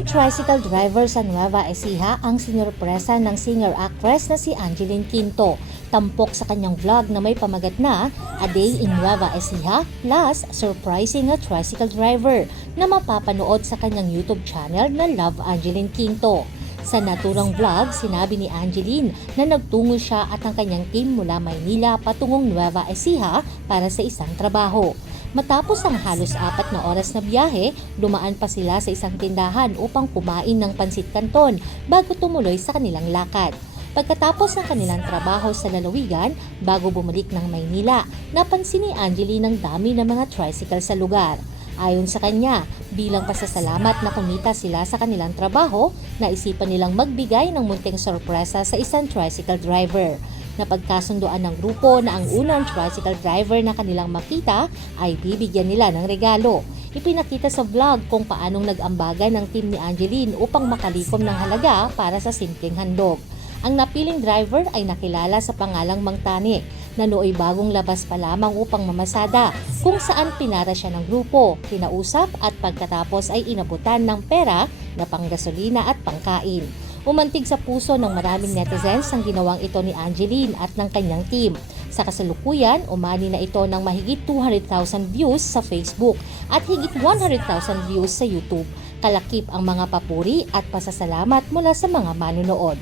Isang tricycle driver sa Nueva Ecija ang sinurpresa ng singer-actress na si Angeline Quinto. Tampok sa kanyang vlog na may pamagat na A Day in Nueva Ecija plus Surprising a Tricycle Driver na mapapanood sa kanyang YouTube channel na Love Angeline Quinto. Sa naturang vlog, sinabi ni Angeline na nagtungo siya at ang kanyang team mula Maynila patungong Nueva Ecija para sa isang trabaho. Matapos ang halos apat na oras na biyahe, dumaan pa sila sa isang tindahan upang kumain ng pansit kanton bago tumuloy sa kanilang lakad. Pagkatapos ng kanilang trabaho sa lalawigan, bago bumalik ng Maynila, napansin ni Angeline ang dami ng mga tricycle sa lugar. Ayon sa kanya, bilang pasasalamat na kumita sila sa kanilang trabaho, naisipan nilang magbigay ng munting sorpresa sa isang tricycle driver. Napagkasundoan ng grupo na ang unang tricycle driver na kanilang makita ay bibigyan nila ng regalo. Ipinakita sa vlog kung paanong nag-ambagan ng team ni Angeline upang makalikom ng halaga para sa simpleng handog. Ang napiling driver ay nakilala sa pangalang Mangtani na nooy bagong labas pa lamang upang mamasada kung saan pinara siya ng grupo, kinausap at pagkatapos ay inabutan ng pera na panggasolina at pangkain. Umantig sa puso ng maraming netizens ang ginawang ito ni Angeline at ng kanyang team. Sa kasalukuyan, umani na ito ng mahigit 200,000 views sa Facebook at higit 100,000 views sa YouTube. Kalakip ang mga papuri at pasasalamat mula sa mga manunood.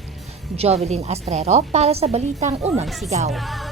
Jovelyn Astrero para sa Balitang Unang Sigaw.